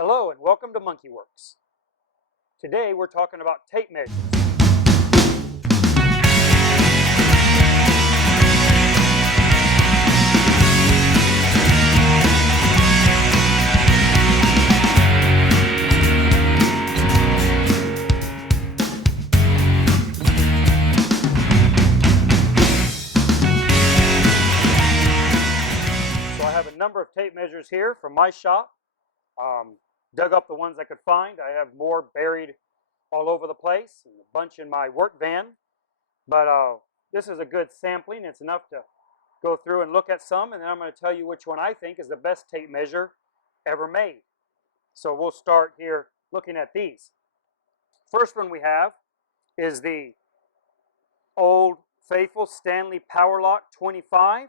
Hello and welcome to Monkey Works. Today we're talking about tape measures. So I have a number of tape measures here from my shop. Dug up the ones I could find. I have more buried all over the place, and a bunch in my work van. But this is a good sampling. It's enough to go through and look at some, and then I'm going to tell you which one I think is the best tape measure ever made. So we'll start here looking at these. First one we have is the old faithful Stanley Powerlock 25.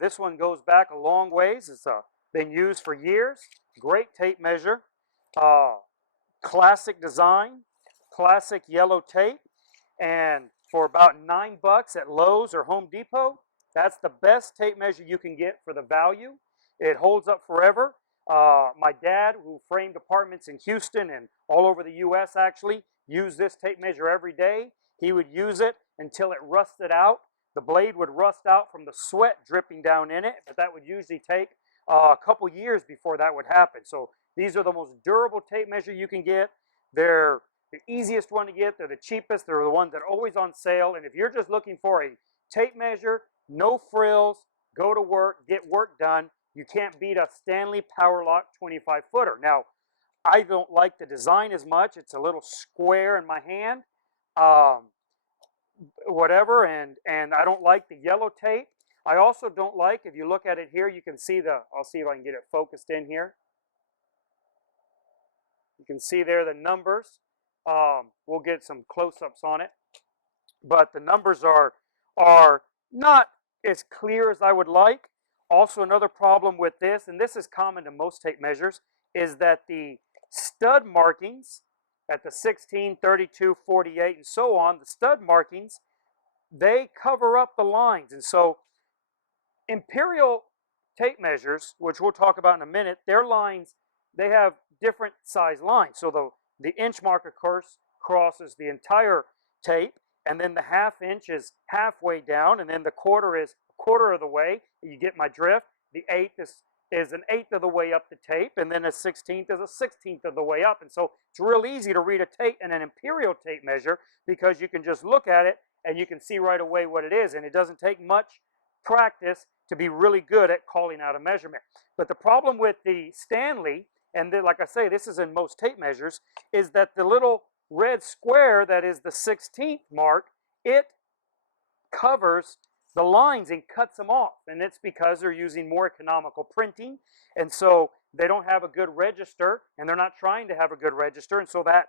This one goes back a long ways. It's been used for years. Great tape measure. Classic design. Classic yellow tape. And for about $9 at Lowe's or Home Depot, that's the best tape measure you can get for the value. It holds up forever. My dad, who framed apartments in Houston and all over the U.S. actually, used this tape measure every day. He would use it until it rusted out. The blade would rust out from the sweat dripping down in it, but that would usually take a couple years before that would happen. So these are the most durable tape measure you can get. They're the easiest one to get. They're the cheapest. They're the ones that are always on sale. And if you're just looking for a tape measure, no frills, go to work, get work done, you can't beat a Stanley Powerlock 25-footer. Now, I don't like the design as much. It's a little square in my hand. Whatever, and I don't like the yellow tape. I also don't like, if you look at it here, you can see I'll see if I can get it focused in here. You can see there the numbers. We'll get some close-ups on it. But the numbers are not as clear as I would like. Also, another problem with this, and this is common to most tape measures, is that the stud markings at the 16, 32, 48, and so on, the stud markings, they cover up the lines. And so imperial tape measures, which we'll talk about in a minute, their lines, they have different size lines. So the inch mark, of course, crosses the entire tape, and then the half inch is halfway down, and then the quarter is a quarter of the way. You get my drift. The eighth is an eighth of the way up the tape, and then a 16th is a 16th of the way up. And so it's real easy to read a tape and an imperial tape measure because you can just look at it and you can see right away what it is. And it doesn't take much practice to be really good at calling out a measurement. But the problem with the Stanley, and then, like I say, this is in most tape measures, is that the little red square that is the 16th mark, it covers the lines and cuts them off, and it's because they're using more economical printing, and so they don't have a good register, and they're not trying to have a good register, and so that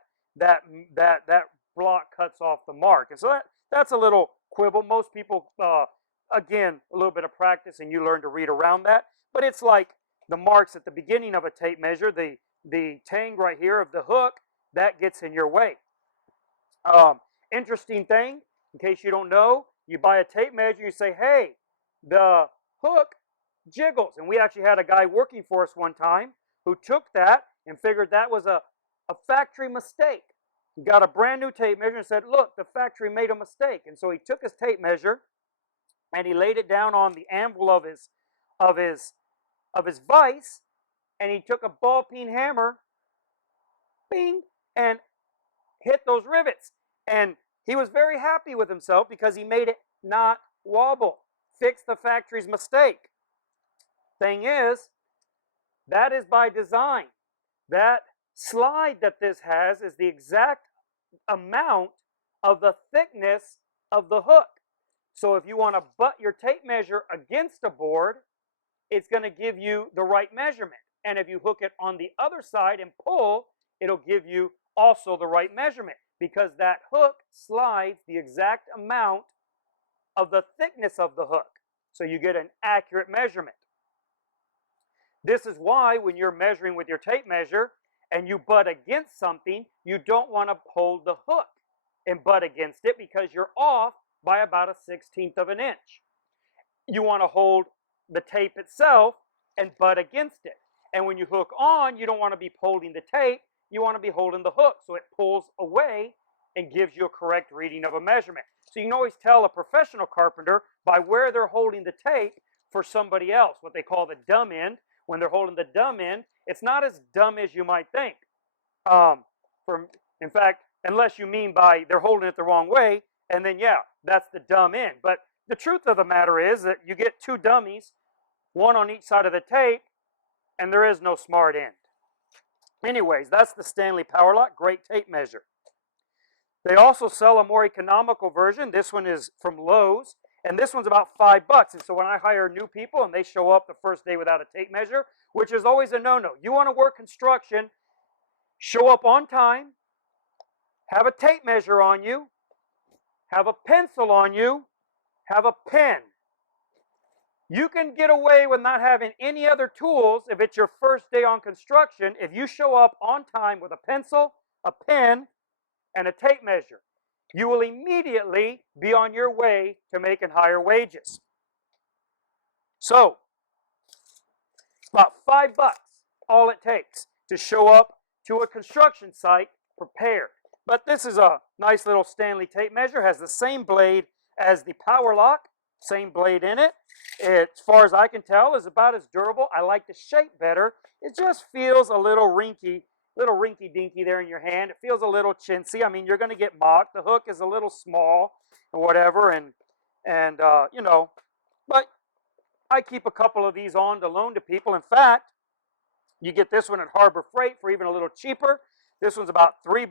block cuts off the mark, and so that's a little quibble. Most people, again, a little bit of practice, and you learn to read around that. But it's like the marks at the beginning of a tape measure, the tang right here of the hook, that gets in your way. Interesting thing, in case you don't know. You buy a tape measure, you say, hey, the hook jiggles. And we actually had a guy working for us one time who took that and figured that was a factory mistake. He got a brand new tape measure and said, look, the factory made a mistake. And so he took his tape measure and he laid it down on the anvil of his vise, and he took a ball peen hammer, bing, and hit those rivets. And he was very happy with himself because he made it not wobble. Fixed the factory's mistake. Thing is, that is by design. That slide that this has is the exact amount of the thickness of the hook. So if you want to butt your tape measure against a board, it's going to give you the right measurement. And if you hook it on the other side and pull, it'll give you also the right measurement, because that hook slides the exact amount of the thickness of the hook. So you get an accurate measurement. This is why when you're measuring with your tape measure and you butt against something, you don't want to hold the hook and butt against it because you're off by about a 1/16 of an inch. You want to hold the tape itself and butt against it. And when you hook on, you don't want to be holding the tape. You want to be holding the hook so it pulls away and gives you a correct reading of a measurement. So you can always tell a professional carpenter by where they're holding the tape for somebody else, what they call the dumb end. When they're holding the dumb end, it's not as dumb as you might think. In fact, unless you mean by they're holding it the wrong way, and then yeah, that's the dumb end. But the truth of the matter is that you get two dummies, one on each side of the tape, and there is no smart end. Anyways, that's the Stanley Powerlock, great tape measure. They also sell a more economical version. This one is from Lowe's, and this one's about $5. And so when I hire new people and they show up the first day without a tape measure, which is always a no-no. You want to work construction, show up on time, have a tape measure on you, have a pencil on you, have a pen. You can get away with not having any other tools if it's your first day on construction if you show up on time with a pencil, a pen, and a tape measure. You will immediately be on your way to making higher wages. So, it's about $5 all it takes to show up to a construction site prepared. But this is a nice little Stanley tape measure, has the same blade as the Powerlock, same blade in it. It, as far as I can tell, is about as durable. I like the shape better. It just feels a little rinky-dinky there in your hand. It feels a little chintzy. I mean, you're going to get mocked. The hook is a little small or whatever, and you know, but I keep a couple of these on to loan to people. In fact, you get this one at Harbor Freight for even a little cheaper. This one's about $3.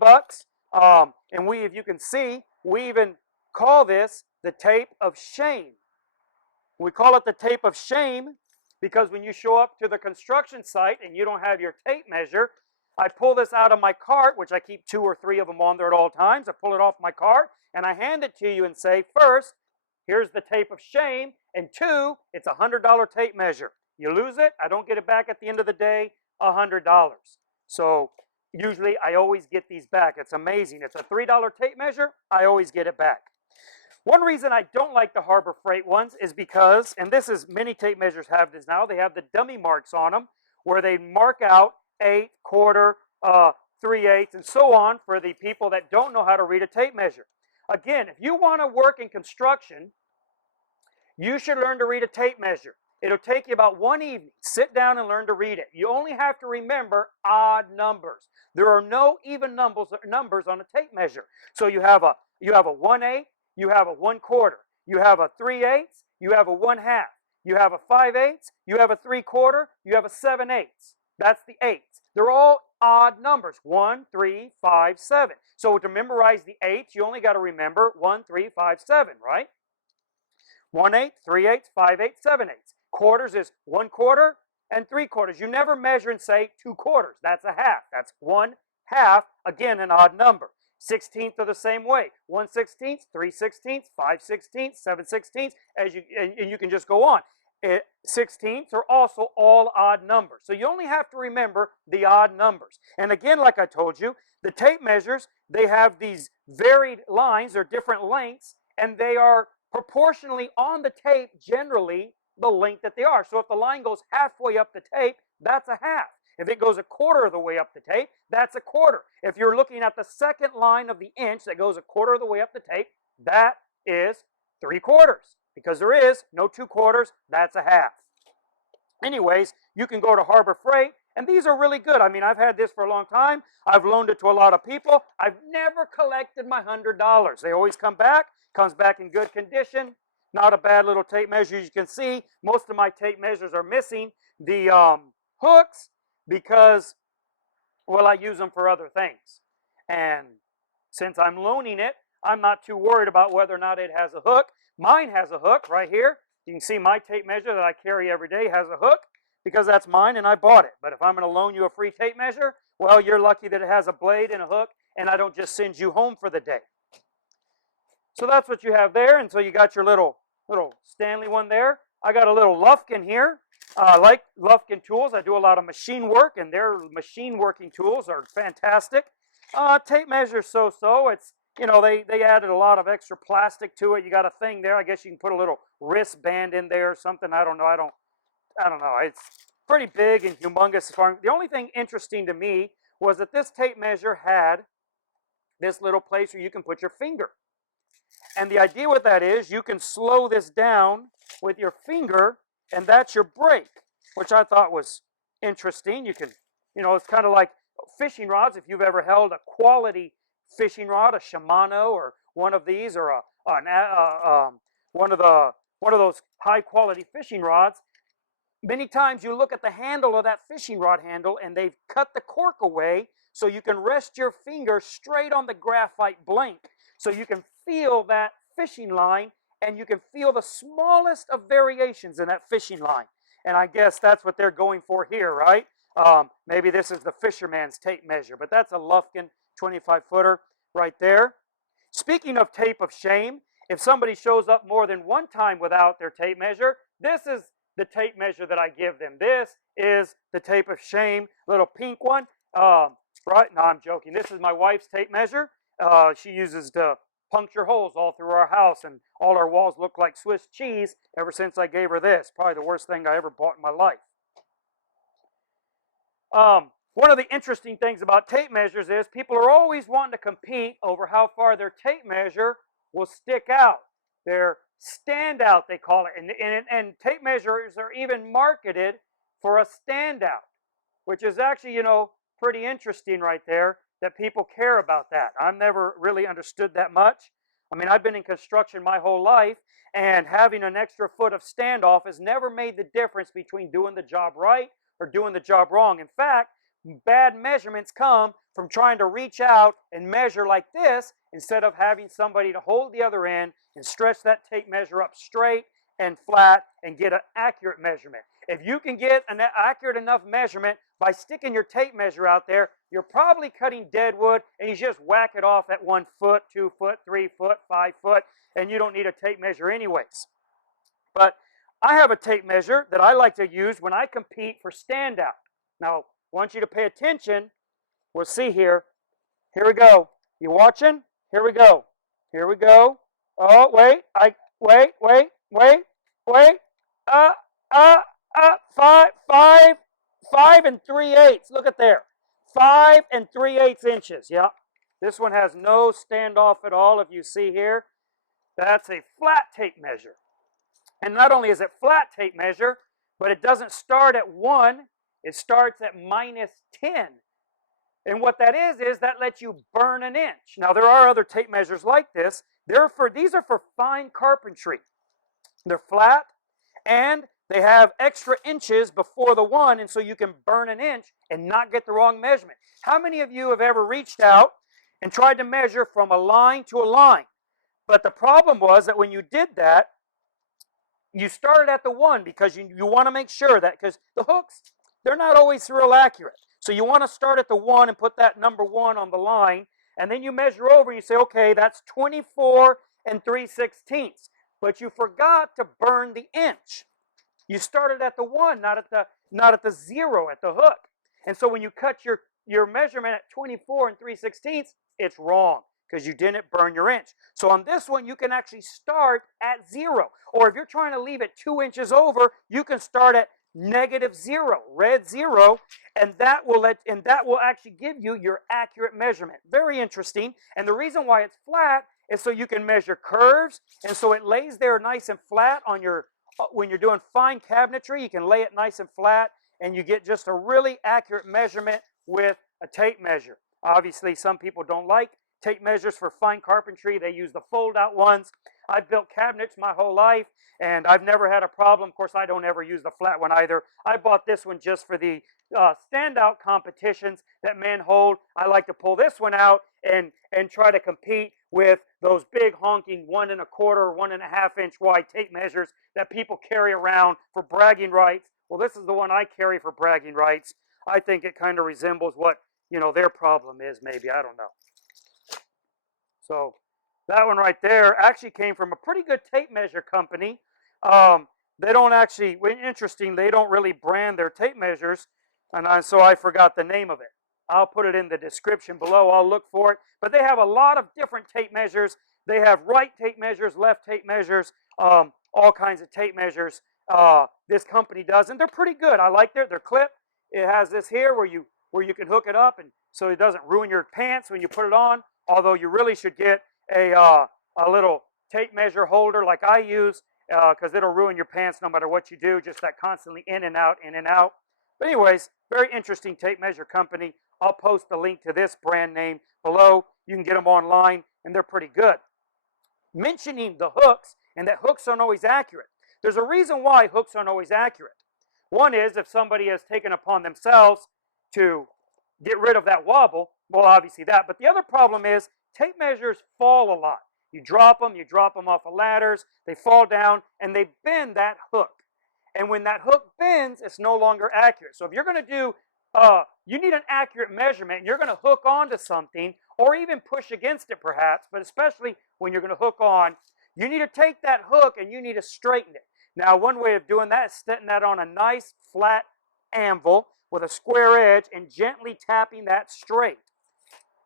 And we, if you can see, we even call this the tape of shame. We call it the tape of shame because when you show up to the construction site and you don't have your tape measure, I pull this out of my cart, which I keep 2 or 3 of them on there at all times. I pull it off my cart and I hand it to you and say, first, here's the tape of shame, and 2, it's a $100 tape measure. You lose it, I don't get it back at the end of the day, $100. So usually I always get these back. It's amazing. It's a $3 tape measure, I always get it back. One reason I don't like the Harbor Freight ones is because, and this is, many tape measures have this now, they have the dummy marks on them where they mark out 1/8, 1/4, 3/8, and so on for the people that don't know how to read a tape measure. Again, if you want to work in construction, you should learn to read a tape measure. It'll take you about one evening. Sit down and learn to read it. You only have to remember odd numbers. There are no even numbers on a tape measure. So you have a 1/8, you have a 1/4, you have a 3/8, you have a 1/2, you have a 5/8, you have a 3/4, you have a 7/8. That's the 8s. They're all odd numbers. 1, 3, 5, 7. So to memorize the 8s, you only got to remember 1, 3, 5, 7, right? 1/8, 3/8, 5/8, 7/8. Quarters is 1/4 and 3/4. You never measure and say 2/4. That's a half. That's 1/2. Again, an odd number. 16ths are the same way. 1/16, 3/16, 5/16, 7/16, and you can just go on. 16ths are also all odd numbers. So you only have to remember the odd numbers. And again, like I told you, the tape measures, they have these varied lines, they're different lengths, and they are proportionally on the tape generally the length that they are. So if the line goes halfway up the tape, that's a half. If it goes 1/4 of the way up the tape, that's a 1/4. If you're looking at the second line of the inch that goes 1/4 of the way up the tape, that is 3/4. Because there is no 2/4, that's a half. Anyways, you can go to Harbor Freight, and these are really good. I mean, I've had this for a long time. I've loaned it to a lot of people. I've never collected my $100. They always come back, comes back in good condition. Not a bad little tape measure. As you can see, most of my tape measures are missing the hooks because, well, I use them for other things. And since I'm loaning it, I'm not too worried about whether or not it has a hook. Mine has a hook right here. You can see my tape measure that I carry every day has a hook because that's mine and I bought it. But if I'm going to loan you a free tape measure, well, you're lucky that it has a blade and a hook and I don't just send you home for the day. So that's what you have there. And so you got your little Stanley one there. I got a little Lufkin here. I like Lufkin tools. I do a lot of machine work and their machine working tools are fantastic. Tape measure so-so. It's, you know, they added a lot of extra plastic to it. You got a thing there. I guess you can put a little wristband in there or something. I don't know. I don't know. pretty big and humongous. The only thing interesting to me was that this tape measure had this little place where you can put your finger. And the idea with that is you can slow this down with your finger, and that's your brake, which I thought was interesting. You can, it's kind of like fishing rods. If you've ever held a quality fishing rod, a Shimano or one of these, or one of those high quality fishing rods, many times you look at the handle of that fishing rod handle, and they've cut the cork away so you can rest your finger straight on the graphite blank, so you can feel that fishing line, and you can feel the smallest of variations in that fishing line. And I guess that's what they're going for here, right? Maybe this is the fisherman's tape measure, but that's a Lufkin 25-footer right there. Speaking of tape of shame, if somebody shows up more than one time without their tape measure, this is the tape measure that I give them. This is the tape of shame, little pink one. Right? No, I'm joking. This is my wife's tape measure. She uses to puncture holes all through our house, and all our walls look like Swiss cheese ever since I gave her this. Probably the worst thing I ever bought in my life. One of the interesting things about tape measures is people are always wanting to compete over how far their tape measure will stick out. Their standout, they call it. And tape measures are even marketed for a standout, which is actually, pretty interesting right there, that people care about that. I've never really understood that much. I mean, I've been in construction my whole life, and having an extra foot of standoff has never made the difference between doing the job right or doing the job wrong. In fact, bad measurements come from trying to reach out and measure like this instead of having somebody to hold the other end and stretch that tape measure up straight and flat and get an accurate measurement. If you can get an accurate enough measurement by sticking your tape measure out there, you're probably cutting dead wood, and you just whack it off at 1 foot, 2 foot, 3 foot, 5 foot, and you don't need a tape measure anyways. But I have a tape measure that I like to use when I compete for standout. Now, I want you to pay attention. We'll see here. Here we go. You watching? Here we go. Here we go. Oh, wait. Wait. 5 3/8. Look at there. 5 3/8 inches. Yeah. This one has no standoff at all, if you see here. That's a flat tape measure. And not only is it flat tape measure, but it doesn't start at 1. It starts at -10. And what that is that lets you burn an inch. Now, there are other tape measures like this. These are for fine carpentry. They're flat, and they have extra inches before the 1, and so you can burn an inch and not get the wrong measurement. How many of you have ever reached out and tried to measure from a line to a line? But the problem was that when you did that, you started at the 1 because you want to make sure that, because the hooks, they're not always real accurate. So you want to start at the 1 and put that number 1 on the line, and then you measure over and you say, okay, that's 24 3/16. But you forgot to burn the inch. You started at the 1, not at the 0 at the hook. And so when you cut your measurement at 24 3/16, it's wrong because you didn't burn your inch. So on this one, you can actually start at 0. Or if you're trying to leave it 2 inches over, you can start at -0, red 0, and that will actually give you your accurate measurement. Very interesting. And the reason why it's flat is so you can measure curves, and so it lays there nice and flat on when you're doing fine cabinetry. You can lay it nice and flat, and you get just a really accurate measurement with a tape measure. Obviously, some people don't like tape measures for fine carpentry. They use the fold-out ones. I've built cabinets my whole life, and I've never had a problem. Of course, I don't ever use the flat one either. I bought this one just for the standout competitions that men hold. I like to pull this one out and try to compete with those big honking 1 1/4, 1 1/2 inch wide tape measures that people carry around for bragging rights. Well, this is the one I carry for bragging rights. I think it kind of resembles what, their problem is, maybe. I don't know. So that one right there actually came from a pretty good tape measure company. They don't actually, interesting, they don't really brand their tape measures, and so I forgot the name of it. I'll put it in the description below. I'll look for it. But they have a lot of different tape measures. They have right tape measures, left tape measures, all kinds of tape measures. this company does, and they're pretty good. I like their clip. It has this here where you can hook it up, and so it doesn't ruin your pants when you put it on. Although you really should get a little tape measure holder like I use, because it'll ruin your pants no matter what you do. Just that constantly in and out, in and out. But anyways, very interesting tape measure company. I'll post the link to this brand name below. You can get them online, and they're pretty good. Mentioning the hooks, and that hooks aren't always accurate. There's a reason why hooks aren't always accurate. One is if somebody has taken upon themselves to get rid of that wobble, well, obviously that. But the other problem is tape measures fall a lot. You drop them off of ladders, they fall down, and they bend that hook. And when that hook bends, it's no longer accurate. So if you're going to do, you need an accurate measurement, and you're going to hook onto something, or even push against it perhaps, but especially when you're going to hook on, you need to take that hook and you need to straighten it. Now, one way of doing that is setting that on a nice flat anvil with a square edge and gently tapping that straight.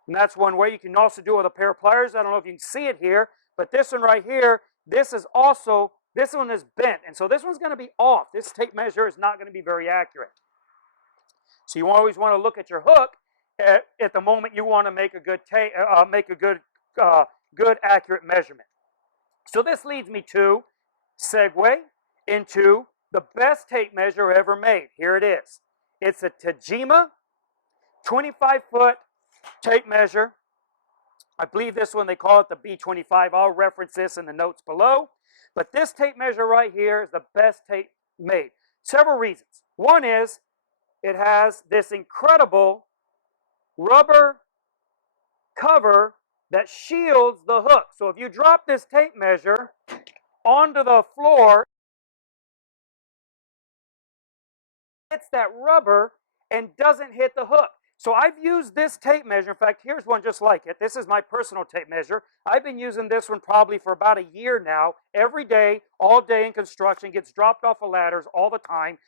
And that's one way. You can also do it with a pair of pliers. I don't know if you can see it here, but this one right here, this one is bent, and so this one's going to be off. This tape measure is not going to be very accurate. So you always want to look at your hook at the moment you want to make a good good accurate measurement. So this leads me to segue into the best tape measure ever made. Here it is. It's a Tajima 25-foot tape measure. I believe this one, they call it the B25. I'll reference this in the notes below. But this tape measure right here is the best tape made. Several reasons. One is it has this incredible rubber cover that shields the hook. So if you drop this tape measure onto the floor, it hits that rubber and doesn't hit the hook. So I've used this tape measure. In fact, here's one just like it. This is my personal tape measure. I've been using this one probably for about a year now. Every day, all day in construction, gets dropped off of ladders all the time,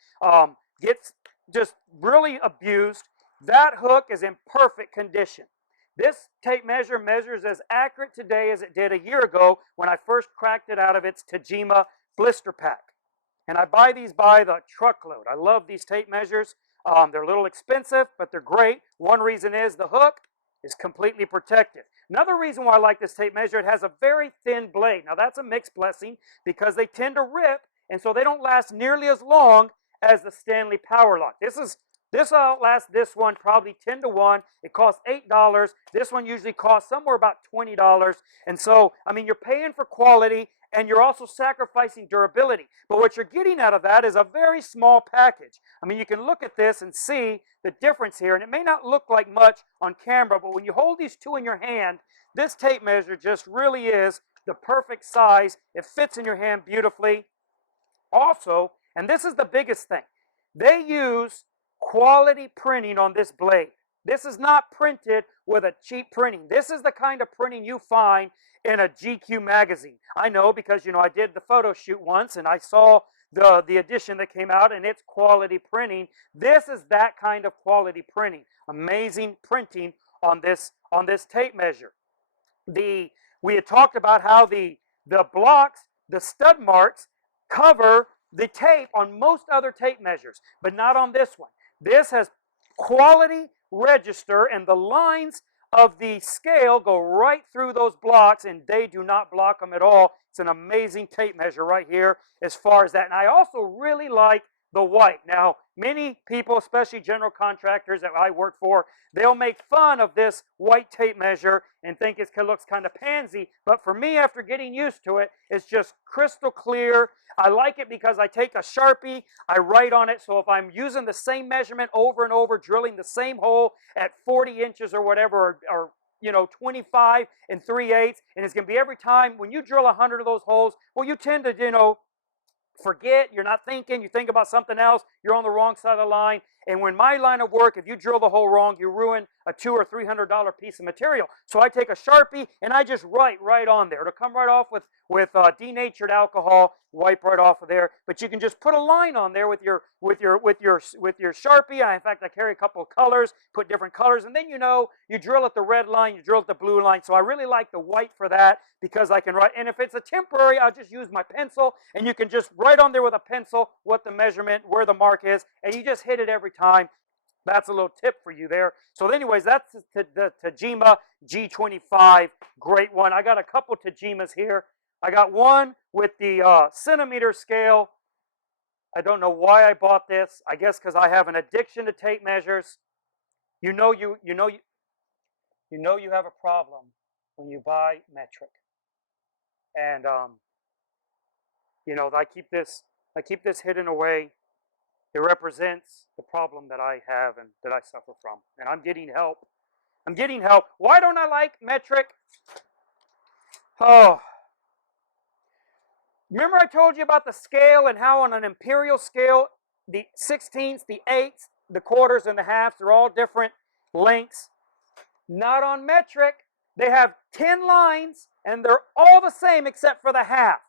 gets just really abused. That hook is in perfect condition. This tape measure measures as accurate today as it did a year ago when I first cracked it out of its Tajima blister pack. And I buy these by the truckload. I love these tape measures. They're a little expensive, but they're great. One reason is the hook is completely protected. Another reason why I like this tape measure, it has a very thin blade. Now that's a mixed blessing because they tend to rip, and so they don't last nearly as long as the Stanley Powerlock. This outlast this one probably 10 to 1. It costs $8. This one usually costs somewhere about $20. And so, I mean, you're paying for quality and you're also sacrificing durability. But what you're getting out of that is a very small package. I mean, you can look at this and see the difference here, and it may not look like much on camera, but when you hold these two in your hand, this tape measure just really is the perfect size. It fits in your hand beautifully. Also, and this is the biggest thing, they use quality printing on this blade. This is not printed with a cheap printing. This is the kind of printing you find in a GQ magazine. I know because, I did the photo shoot once and I saw the edition that came out and it's quality printing. This is that kind of quality printing. Amazing printing on this tape measure. We had talked about how the blocks, the stud marks, cover the tape on most other tape measures, but not on this one. This has quality register, and the lines of the scale go right through those blocks, and they do not block them at all. It's an amazing tape measure right here as far as that. And I also really like the white. Now, many people, especially general contractors that I work for, they'll make fun of this white tape measure and think it looks kind of pansy. But for me, after getting used to it, it's just crystal clear. I like it because I take a Sharpie, I write on it, so if I'm using the same measurement over and over, drilling the same hole at 40 inches or whatever, or 25 3/8, and it's going to be every time, when you drill 100 of those holes, well, you tend to, forget, you're not thinking, you think about something else, you're on the wrong side of the line, And when my line of work, if you drill the hole wrong, you ruin a $200 or $300 piece of material. So I take a Sharpie and I just write right on there. It'll come right off with denatured alcohol, wipe right off of there. But you can just put a line on there with your Sharpie. In fact, I carry a couple of colors, put different colors, and then you drill at the red line, you drill at the blue line. So I really like the white for that because I can write. And if it's a temporary, I'll just use my pencil, and you can just write on there with a pencil what the measurement, where the mark is, and you just hit it every time. That's a little tip for you there. So anyways, that's the Tajima G25, great one. I got a couple Tajimas here. I got one with the centimeter scale. I don't know why I bought this. I guess because I have an addiction to tape measures. You know you have a problem when you buy metric. And I keep this hidden away. It represents the problem that I have and that I suffer from. And I'm getting help. Why don't I like metric? Oh. Remember I told you about the scale and how on an imperial scale, the 16ths, the 8ths, the quarters, and the halves are all different lengths. Not on metric. They have 10 lines, and they're all the same except for the half.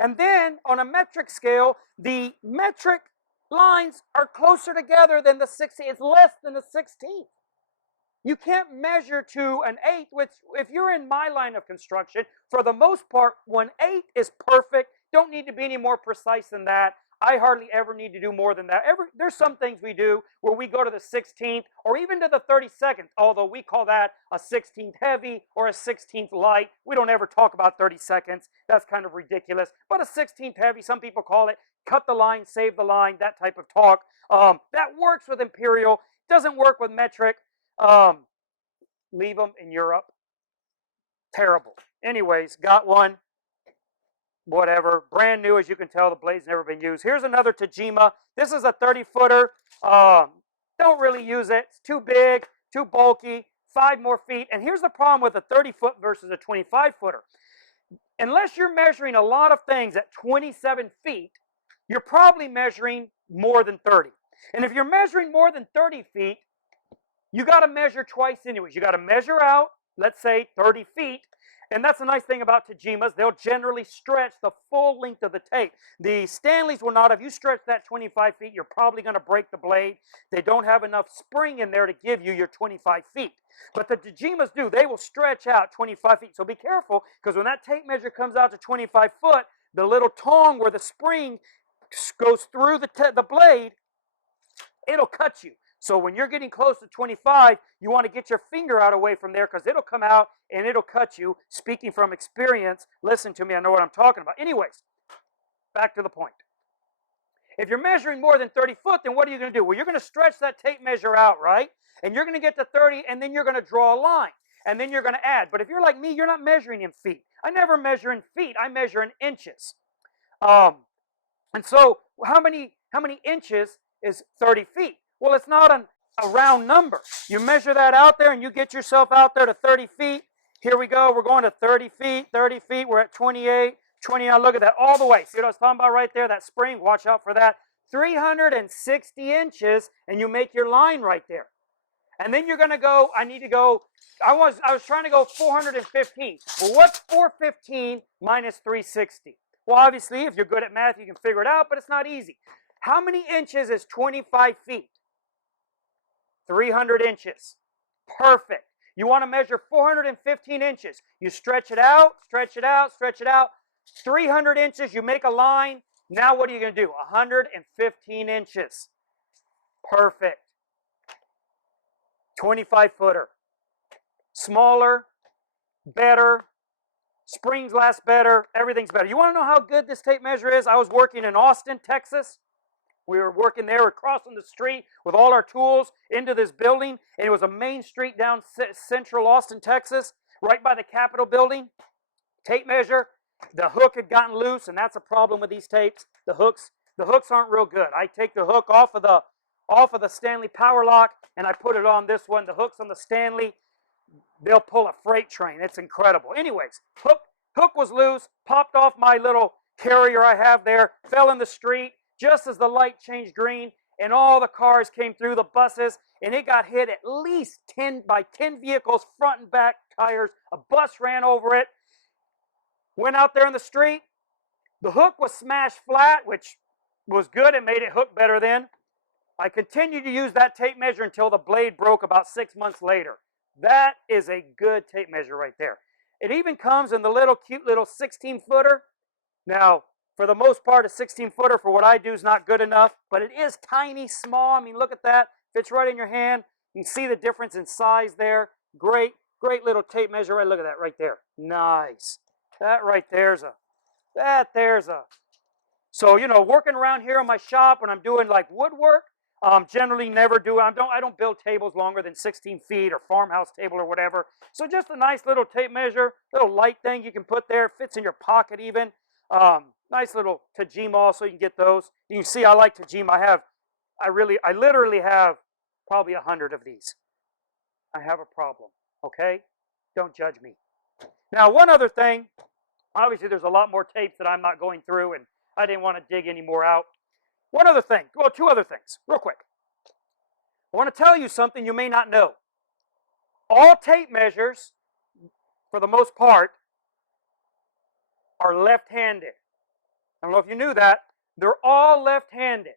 And then on a metric scale, the metric lines are closer together than the 16th. It's less than the 16th. You can't measure to an 8th, which if you're in my line of construction, for the most part, 1/8 is perfect. Don't need to be any more precise than that. I hardly ever need to do more than that. There's some things we do where we go to the 16th or even to the 32nd, although we call that a 16th heavy or a 16th light. We don't ever talk about 32nds. That's kind of ridiculous. But a 16th heavy, some people call it cut the line, save the line, that type of talk. That works with imperial. Doesn't work with metric. Leave them in Europe. Terrible. Anyways, got one. Whatever. Brand new, as you can tell, the blade's never been used. Here's another Tajima. This is a 30-footer. Don't really use it. It's too big, too bulky, 5 more feet. And here's the problem with a 30-foot versus a 25-footer. Unless you're measuring a lot of things at 27 feet, you're probably measuring more than 30. And if you're measuring more than 30 feet, you got to measure twice anyways. You got to measure out, let's say, 30 feet. And that's the nice thing about Tajimas. They'll generally stretch the full length of the tape. The Stanleys will not. If you stretch that 25 feet, you're probably going to break the blade. They don't have enough spring in there to give you your 25 feet. But the Tajimas do. They will stretch out 25 feet. So be careful, because when that tape measure comes out to 25 foot, the little tong where the spring goes through the blade, it'll cut you. So when you're getting close to 25, you want to get your finger out away from there because it'll come out and it'll cut you. Speaking from experience, listen to me, I know what I'm talking about. Anyways, back to the point. If you're measuring more than 30 foot, then what are you going to do? Well, you're going to stretch that tape measure out, right? And you're going to get to 30, and then you're going to draw a line. And then you're going to add. But if you're like me, you're not measuring in feet. I never measure in feet. I measure in inches. And so how many inches is 30 feet? Well, it's not a round number. You measure that out there and you get yourself out there to 30 feet. Here we go. We're going to 30 feet, 30 feet. We're at 28, 29. Look at that all the way. See what I was talking about right there? That spring. Watch out for that. 360 inches, and you make your line right there. And then you're going to go, I was trying to go 415. Well, what's 415 minus 360? Well, obviously, if you're good at math, you can figure it out, but it's not easy. How many inches is 25 feet? 300 inches. Perfect. You want to measure 415 inches. You stretch it out, stretch it out, stretch it out. 300 inches, you make a line. Now what are you going to do? 115 inches. Perfect. 25-footer. Smaller, better, springs last better, everything's better. You want to know how good this tape measure is? I was working in Austin, Texas. We were working there, we're crossing the street with all our tools into this building, and it was a main street down central Austin, Texas, right by the Capitol building. Tape measure, the hook had gotten loose, and that's a problem with these tapes. The hooks aren't real good. I take the hook off of the Stanley Powerlock, and I put it on this one. The hooks on the Stanley, they'll pull a freight train. It's incredible. Anyways, hook was loose, popped off my little carrier I have there, fell in the street. Just as the light changed green, and all the cars came through, the buses, and it got hit at least 10 by 10 vehicles, front and back tires. A bus ran over it. Went out there in the street. The hook was smashed flat, which was good. It made it hook better then. I continued to use that tape measure until the blade broke about 6 months later. That is a good tape measure right there. It even comes in the little cute little 16-footer. Now, for the most part, a 16-footer for what I do is not good enough, but it is tiny, small. I mean, look at that. Fits right in your hand. You can see the difference in size there. Great, great little tape measure. Right, look at that right there. Nice. That right there's a, so, you know, working around here in my shop when I'm doing like woodwork, generally never do, I don't build tables longer than 16 feet or farmhouse table or whatever. So just a nice little tape measure, little light thing you can put there, fits in your pocket even. Nice little Tajima also, you can get those. You can see I like Tajima. I literally have probably 100 of these. I have a problem, okay? Don't judge me. Now, one other thing, obviously there's a lot more tapes that I'm not going through, and I didn't want to dig any more out. One other thing, well, two other things, real quick. I want to tell you something you may not know. All tape measures, for the most part, are left-handed. I don't know if you knew that. They're all left-handed,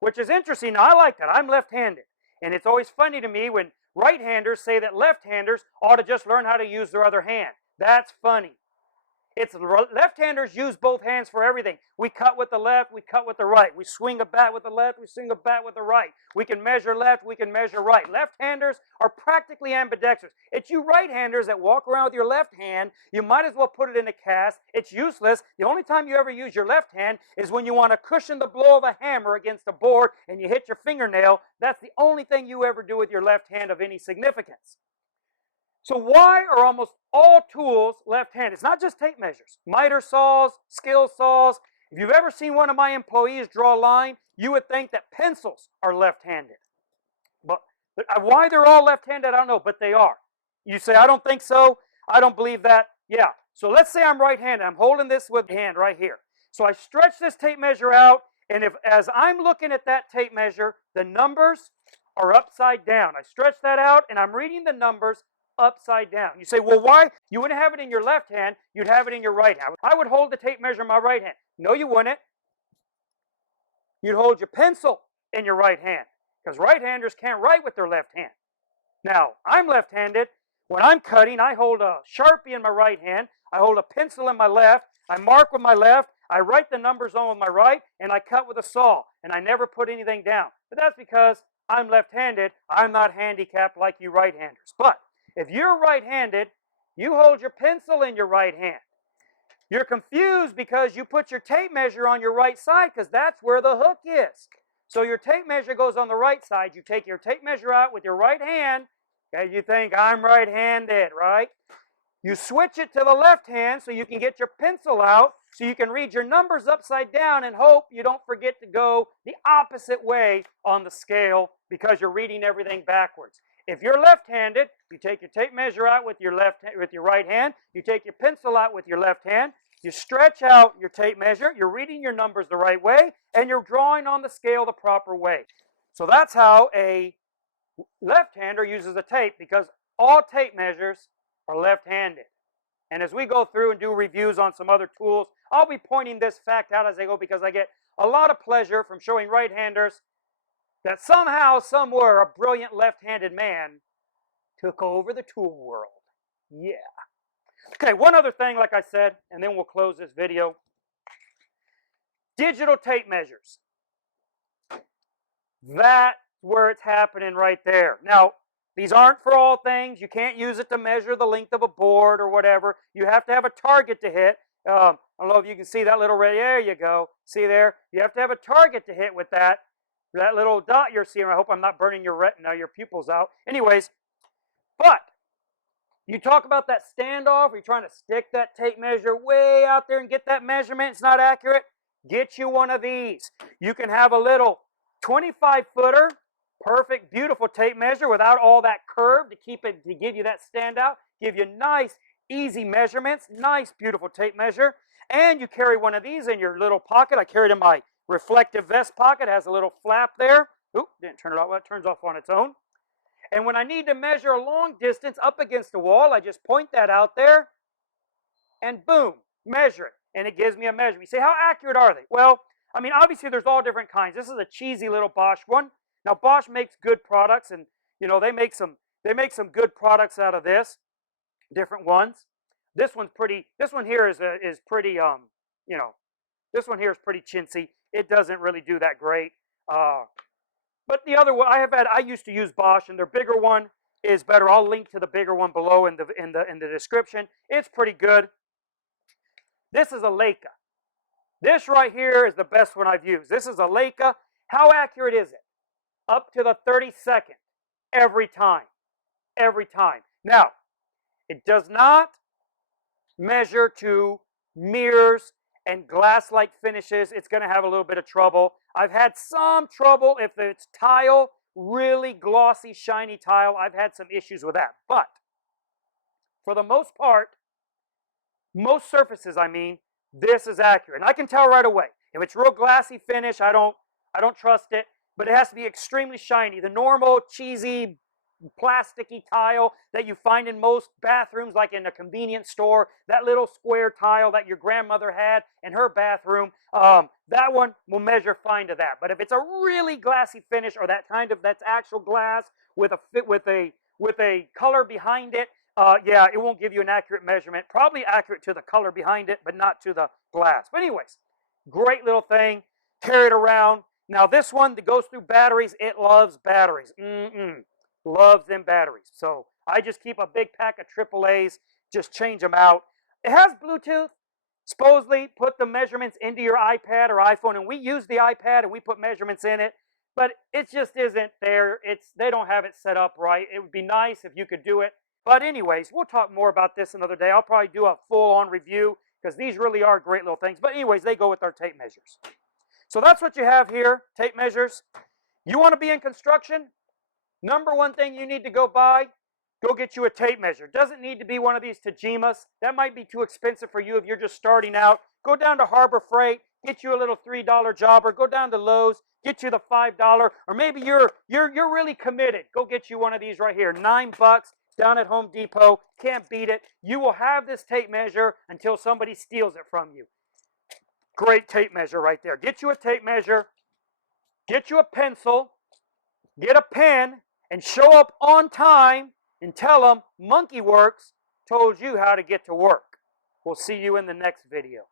which is interesting. Now, I like that. I'm left-handed, and it's always funny to me when right-handers say that left-handers ought to just learn how to use their other hand. That's funny. It's left-handers use both hands for everything. We cut with the left, we cut with the right. We swing a bat with the left, we swing a bat with the right. We can measure left, we can measure right. Left-handers are practically ambidextrous. It's you right-handers that walk around with your left hand. You might as well put it in a cast. It's useless. The only time you ever use your left hand is when you want to cushion the blow of a hammer against a board and you hit your fingernail. That's the only thing you ever do with your left hand of any significance. So why are almost all tools left-handed? It's not just tape measures. Miter saws, skill saws. If you've ever seen one of my employees draw a line, you would think that pencils are left-handed. But why they're all left-handed, I don't know, but they are. You say, I don't think so. I don't believe that. Yeah. So let's say I'm right-handed. I'm holding this with hand right here. So I stretch this tape measure out, and as I'm looking at that tape measure, the numbers are upside down. I stretch that out, and I'm reading the numbers upside down. You say, well, why? You wouldn't have it in your left hand, you'd have it in your right hand. I would hold the tape measure in my right hand. No, you wouldn't. You'd hold your pencil in your right hand, because right-handers can't write with their left hand. Now, I'm left-handed. When I'm cutting, I hold a Sharpie in my right hand, I hold a pencil in my left, I mark with my left, I write the numbers on with my right, and I cut with a saw, and I never put anything down. But that's because I'm left-handed. I'm not handicapped like you right-handers. But if you're right-handed, you hold your pencil in your right hand. You're confused because you put your tape measure on your right side because that's where the hook is. So your tape measure goes on the right side. You take your tape measure out with your right hand, and you think, I'm right-handed, right? You switch it to the left hand so you can get your pencil out so you can read your numbers upside down and hope you don't forget to go the opposite way on the scale because you're reading everything backwards. If you're left-handed, you take your tape measure out with your right hand, you take your pencil out with your left hand, you stretch out your tape measure, you're reading your numbers the right way, and you're drawing on the scale the proper way. So that's how a left-hander uses a tape, because all tape measures are left-handed. And as we go through and do reviews on some other tools, I'll be pointing this fact out as I go because I get a lot of pleasure from showing right-handers that somehow, somewhere, a brilliant left-handed man took over the tool world. Yeah. Okay, one other thing, like I said, and then we'll close this video. Digital tape measures. That's where it's happening right there. Now, these aren't for all things. You can't use it to measure the length of a board or whatever. You have to have a target to hit. I don't know if you can see that little red. There you go. See there? You have to have a target to hit with that. That little dot you're seeing. I hope I'm not burning your retina, your pupils out. Anyways, but you talk about that standoff. You're trying to stick that tape measure way out there and get that measurement. It's not accurate. Get you one of these. You can have a little 25-footer, perfect, beautiful tape measure without all that curve to keep it, to give you that standout, give you nice, easy measurements, nice, beautiful tape measure. And you carry one of these in your little pocket. I carry it in my reflective vest pocket. Has a little flap there. Oop, didn't turn it off. Well, it turns off on its own. And when I need to measure a long distance up against the wall, I just point that out there and boom, measure it. And it gives me a measurement. You say, how accurate are they? Well, I mean, obviously there's all different kinds. This is a cheesy little Bosch one. Now Bosch makes good products, and you know they make some good products out of this, different ones. This one's pretty. This one here is pretty. You know, this one here is pretty chintzy. It doesn't really do that great. But the other one I used to use Bosch, and their bigger one is better. I'll link to the bigger one below in the description. It's pretty good. This is a Leica. This right here is the best one I've used. This is a Leica. How accurate is it? Up to the 32nd every time. Every time. Now, it does not measure to mirrors and glass-like finishes. It's going to have a little bit of trouble. I've had some trouble if it's tile, really glossy, shiny tile. I've had some issues with that. But for the most part, most surfaces, I mean, this is accurate. And I can tell right away. If it's real glassy finish, I don't trust it. But it has to be extremely shiny. The normal cheesy plasticky tile that you find in most bathrooms, like in a convenience store, that little square tile that your grandmother had in her bathroom, that one will measure fine to that. But if it's a really glassy finish, or that's actual glass with a color behind it, yeah, it won't give you an accurate measurement. Probably accurate to the color behind it, but not to the glass. But anyways, great little thing. Carry it around. Now this one that goes through batteries, it loves batteries. Loves them batteries. So I just keep a big pack of AAAs, just change them out. It has Bluetooth. Supposedly put the measurements into your iPad or iPhone, and we use the iPad and we put measurements in it, but it just isn't there. They don't have it set up right. It would be nice if you could do it. But anyways, we'll talk more about this another day. I'll probably do a full-on review because these really are great little things. But anyways, they go with our tape measures. So that's what you have here, tape measures. You want to be in construction? Number one thing you need to go get you a tape measure. Doesn't need to be one of these Tajimas. That might be too expensive for you if you're just starting out. Go down to Harbor Freight, get you a little $3 jobber. Go down to Lowe's, get you the $5. Or maybe you're really committed. Go get you one of these right here, $9 down at Home Depot. Can't beat it. You will have this tape measure until somebody steals it from you. Great tape measure right there. Get you a tape measure, get you a pencil, get a pen, and show up on time and tell them Monkey Works told you how to get to work. We'll see you in the next video.